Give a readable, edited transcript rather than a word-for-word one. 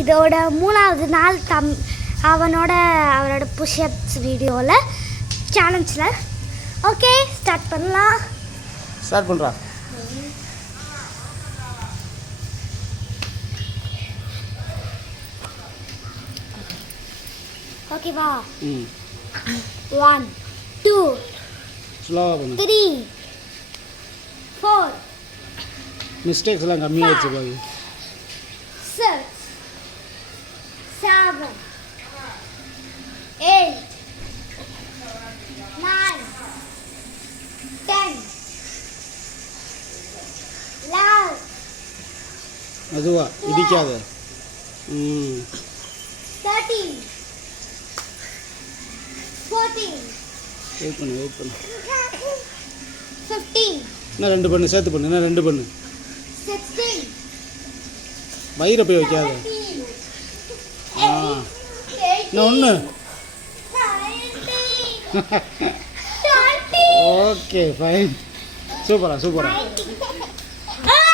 இதோட 3வது நாள் அவரோட புஷ்அப்ஸ் வீடியோவில் சேலஞ்சில். ஓகே ஸ்டார்ட் பண்ணலாம். ஸ்டார்ட் பண்ணுறா. ஓகேவா? 1 2 ஸ்லோவாக பண்ணு. 3 4 மிஸ்டேக்ஸ் எல்லாம் கம்மியாகிடுச்சு பாரு. 6 7 8 9 10 11 அதுவா இடிக்காத. 13 14 வெயிட் பண்ணு 15 இன்னும் 2 பண்ணு, சேர்த்து பண்ணு, இன்னும் 2 பண்ணு. 16 வயிறை போய் வைக்காத. இன்னும் 1. Okay fine. சூப்பரா.